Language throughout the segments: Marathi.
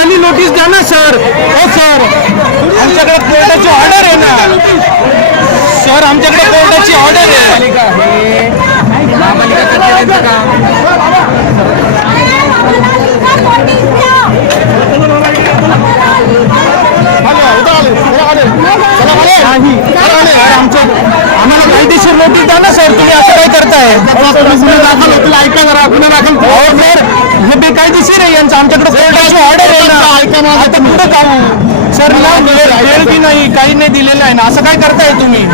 लीगली नोटीस द्या ना सर. हो सर, आमच्याकडे कोर्टाची ऑर्डर आहे ना सर, आमच्याकडे कोर्टाची ऑर्डर आहे. आम्हाला कायदेशीर नोटीस द्या ना सर. तुम्ही असं काय करताय? गुन्हा दाखल होतील, ऐका जरा. गुन्हा दाखल हो सर, हे बेकायदेशीर आहे यांचं. आमच्याकडे कोर्टाची ऑर्डर आहे ना. ऐका माझं, आता कुठं जाऊ सर? वेळ बी नाही, काही नाही दिलेलं आहे ना. असं काय करताय तुम्ही?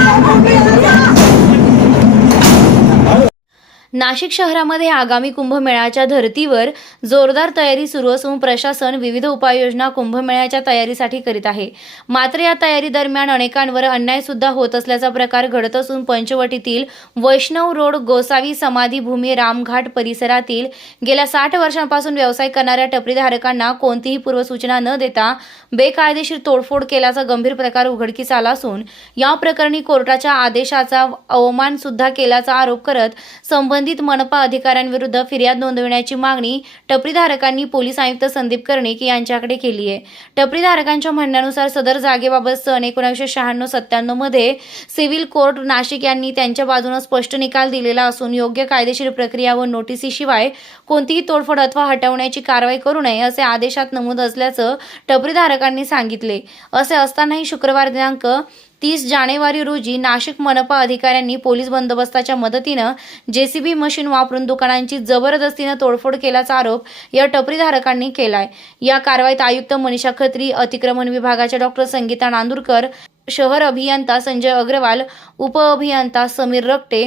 नाशिक शहरामध्ये आगामी कुंभमेळ्याच्या धर्तीवर जोरदार तयारी सुरू असून प्रशासन विविध उपाययोजना कुंभमेळ्याच्या तयारीसाठी करीत आहे. मात्र या तयारी दरम्यान अनेकांवर अन्याय सुद्धा होत असल्याचा प्रकार घडत असून पंचवटीतील वैष्णव रोड गोसावी समाधी भूमी रामघाट परिसरातील गेल्या 60 वर्षांपासून व्यवसाय करणाऱ्या टपरीधारकांना कोणतीही पूर्वसूचना न देता बेकायदेशीर तोडफोड केल्याचा गंभीर प्रकार उघडकीस आला असून या प्रकरणी कोर्टाच्या आदेशाचा अवमान सुद्धा केल्याचा आरोप करत संबंधित मनपा अधिकाऱ्यांविरुद्ध फिर्याद नोंदवण्याची मागणी टपरीधारकांनी पोलीस आयुक्त संदीप कर्णिक यांच्याकडे केली आहे. टपरीधारकांच्या म्हणण्यानुसार सदर जागेबाबत सन 1996-97 मध्ये सिव्हिल कोर्ट नाशिक यांनी त्यांच्या बाजूने स्पष्ट निकाल दिलेला असून योग्य कायदेशीर प्रक्रिया व नोटिसीशिवाय कोणतीही तोडफोड अथवा हटवण्याची कारवाई करू नये असे आदेशात नमूद असल्याचं टपरीधारकांनी सांगितले. असे असतानाही शुक्रवार दिनांक 30 जानेवारी रोजी नाशिक मनपा अधिकाऱ्यांनी पोलीस बंदोबस्ताच्या मदतीनं जेसीबी मशीन वापरून दुकानांची जबरदस्तीनं तोडफोड केल्याचा आरोप या टपरीधारकांनी केलाय. या कारवाईत आयुक्त मनीषा खत्री, अतिक्रमण विभागाच्या डॉक्टर संगीता नांदुरकर, शहर अभियंता संजय अग्रवाल, उपअभियंता समीर रक्टे,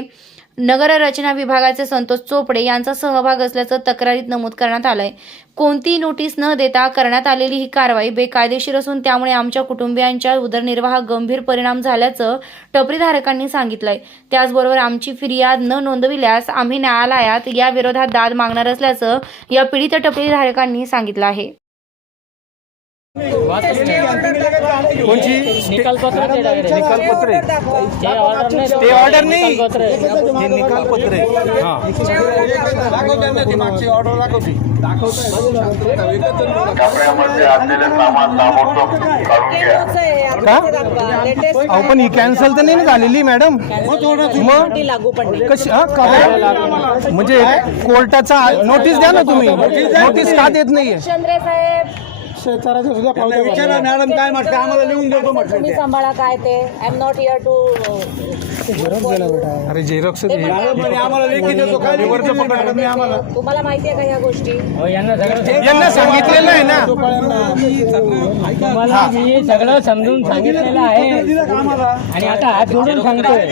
नगर रचना विभागाचे संतोष चोपडे यांचा सहभाग असल्याचं तक्रारीत नमूद करण्यात आलंय. कोणतीही नोटीस न देता करण्यात आलेली ही कारवाई बेकायदेशीर असून त्यामुळे आमच्या कुटुंबियांच्या उदरनिर्वाह गंभीर परिणाम झाल्याचं टपरीधारकांनी सांगितलंय. त्याचबरोबर आमची फिर्याद न नोंदविल्यास आम्ही न्यायालयात या विरोधात दाद मागणार असल्याचं या पीडित टपरीधारकांनी सांगितलं आहे. कोणची निकालपत्र? ते ऑर्डर नाही, हे निकालपत्र आहे. पण ही कॅन्सल तर नाही झालेली मॅडम. मग कशी म्हणजे कोर्टाचा नोटीस द्या ना तुम्ही. नोटीस का देत नाहीये? विचारा मॅडम काय म्हटलं, आम्हाला लिहून देतो म्हटलं. तुम्ही सांभाळा काय ते. I am not here too. अरे झेरॉक्स आम्हाला लेखी देतो काय आम्हाला. तुम्हाला माहिती आहे का ह्या गोष्टी? यांना सांगितलेलं आहे ना. तुम्हाला मी सगळं समजून सांगितलेलं आहे आणि आता हात जोडून सांगतोय.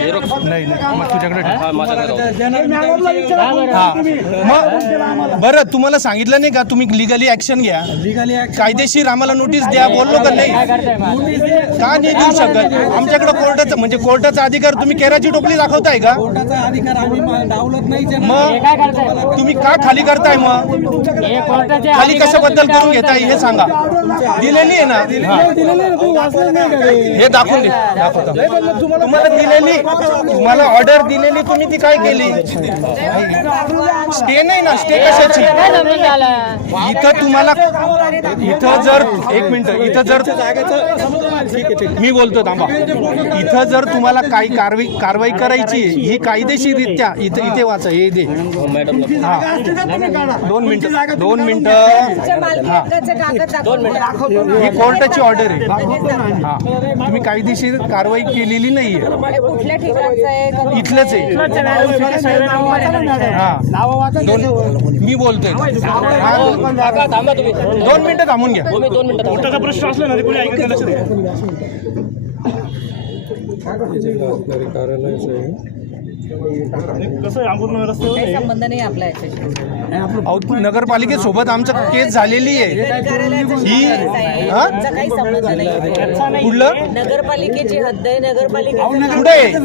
नाही मग तुझ्याकडे बरं, तुम्हाला सांगितलं नाही का तुम्ही लिगली ऍक्शन घ्या, कायदेशीर आम्हाला नोटीस द्या, बोललो का नाही? का नाही देऊ शकत? आमच्याकडे कोर्टाचं म्हणजे कोर्टाचा अधिकार तुम्ही केराची टोपली दाखवताय का? कोर्टाचा अधिकार आम्ही डावलत नाही. मग तुम्ही का खाली करताय? मग खाली कशाबद्दल करून घेताय हे सांगा. दिलेली आहे ना, हे दाखवून दे. तुम्हाला दिलेली, तुम्हाला ऑर्डर दिलेली, तुम्ही ती काय केली? स्टे नाही ना. स्टे कशाची? इथं तुम्हाला इथं जर एक मिनिट, इथं जर मी बोलतो थांबा. इथं जर तुम्हाला काही कारवाई करायची ही कायदेशीररित्या इथे वाचा. हे दे. हा 2 मिनिटं हा, ही कोर्टाची ऑर्डर आहे. हा, तुम्ही कायदेशीर कारवाई केलेली नाहीये. कुठल्या ठिकाणचं आहे? इथलंच आहे. हा मी बोलतोय. 2 मिनिटं थांबून घ्या. कोर्टाचा प्रश्न असला ना ते कोणी ऐकत नाही. कसं काही संबंध नाही आपला याच्याशी. नगरपालिकेसोबत आमचं केस झालेली आहे ही. आमचा काही संबंध नाही. कुठलं? नगरपालिकेची हद्द आहे. नगरपालिका कुठे आहे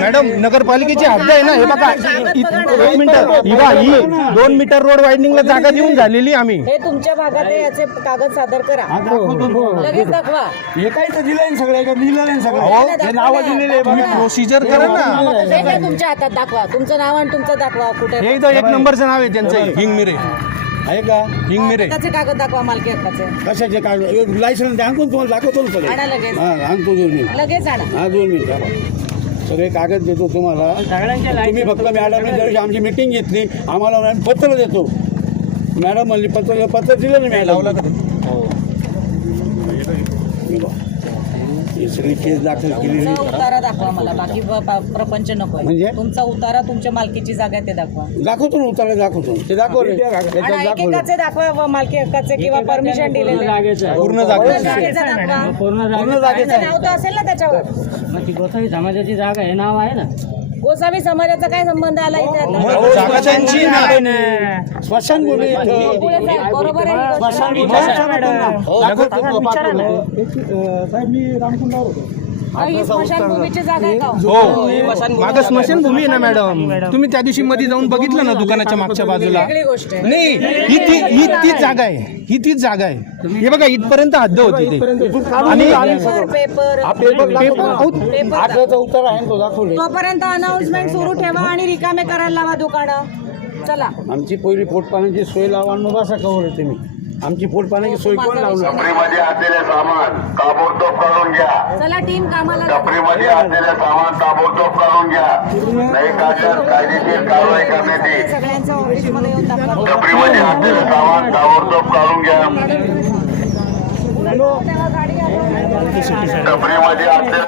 मॅडम? नगरपालिकेची हद्द आहे ना. हे बघा, 1 मिनिट. ही 2 मीटर रोड वायडिंगला जागा देऊन झालेली आम्ही. हे तुमच्या भागात आहे, याचे कागद सादर करा. लगेच दाखवा. हे काही तर दिलंय सगळं, लिहिलं नाही सगळं. नाव दिलेले तुम्ही प्रोसिजर करा ना. हे काय तुमच्या हातात दाखवा. तुमचं नाव आणि तुमचं दाखवा. कुठे हे इथं 1 नंबरचं नाव आहे त्यांचं, हिंगमिरे. आहे का हिंगमिरे त्याचे कागद दाखवा मालकी हक्काचे. कशाचे कागद लायसन्स द्या कोण तुम्हाला दाखवतो ना सगळे आणा लगेच. हां आणतो 2 मिनिट लगेच आणा. हां 2 मिनिट सगळे कागद देतो तुम्हाला. सगळ्यांच्या तुम्ही फक्त मॅडमने जर आमची मिटिंग घेतली आम्हाला मॅडम पत्र देतो. मॅडम म्हणली पत्र दिलं ना मॅडम. ही सगळी केस दाखल केलेली. तुमचा उतारा दाखवा मला, बाकी प्रपंच नको. म्हणजे? तुमचा उतारा तुमच्या मालकीची जागा आहे ते दाखवा. दाखवतो ना उतारा दाखवतो ते दाखवले आणि त्याच्यात दाखवलं. एकेकाचे दाखवा व मालकी हक्काचे किंवा परमिशन दिलेले. जागेचं आहे. पूर्ण पूर्ण जागा जागेचा दाखवा. पूर्ण पूर्ण जागेचं त्याचं आहे. नाव तर असेल ना त्याच्यावर. मग ती गोसावी समाजाची जागा हे नाव आहे ना. गोसावी समाजाचा काय संबंध आला इथे आता? जागा त्यांची ना. स्मशानभूमी इथं. पुढे साहेब, बरोबर आहे ही गोष्ट. साहेब मी रामकुंडावर होतो. ही स्मशानभूमीची जागा आहे का? हो मागं स्मशानभूमी आहे ना मॅडम. तुम्ही त्या दिवशी मध्ये जाऊन बघितलं ना दुकानाच्या मागच्या बाजूला. वेगळी गोष्ट आहे. नाही ही तीच जागा आहे. ही तीच जागा आहे. हे बघा इथपर्यंत हद्द होती ती. आणि पेपर आठवचा उतारा आहे ना तो दाखवले. तोपर्यंत अनाउन्समेंट सुरू ठेवा आणि रिकामे करायला लावा दुकानं. चला. आमची पहिली पोटपाण्याची सोय लावा आणि मग असा कवर येते मी. आमची पोटपाण्याची सोय कोण लावणार. टपरीमध्ये असलेले सामान ताबडतोब काढून घ्या. चला टीम कामाला लागा. टपरीमध्ये असलेले सामान ताबडतोब काढून घ्या. नाही काढल्यास कायदेशीर कारवाई करण्यात येईल. सगळ्यांच्या ऑफिसमध्ये येऊन दाखवा. टपरीमध्ये असलेले सामान ताबडतोब काढून घ्या. टपरीमध्ये असलेले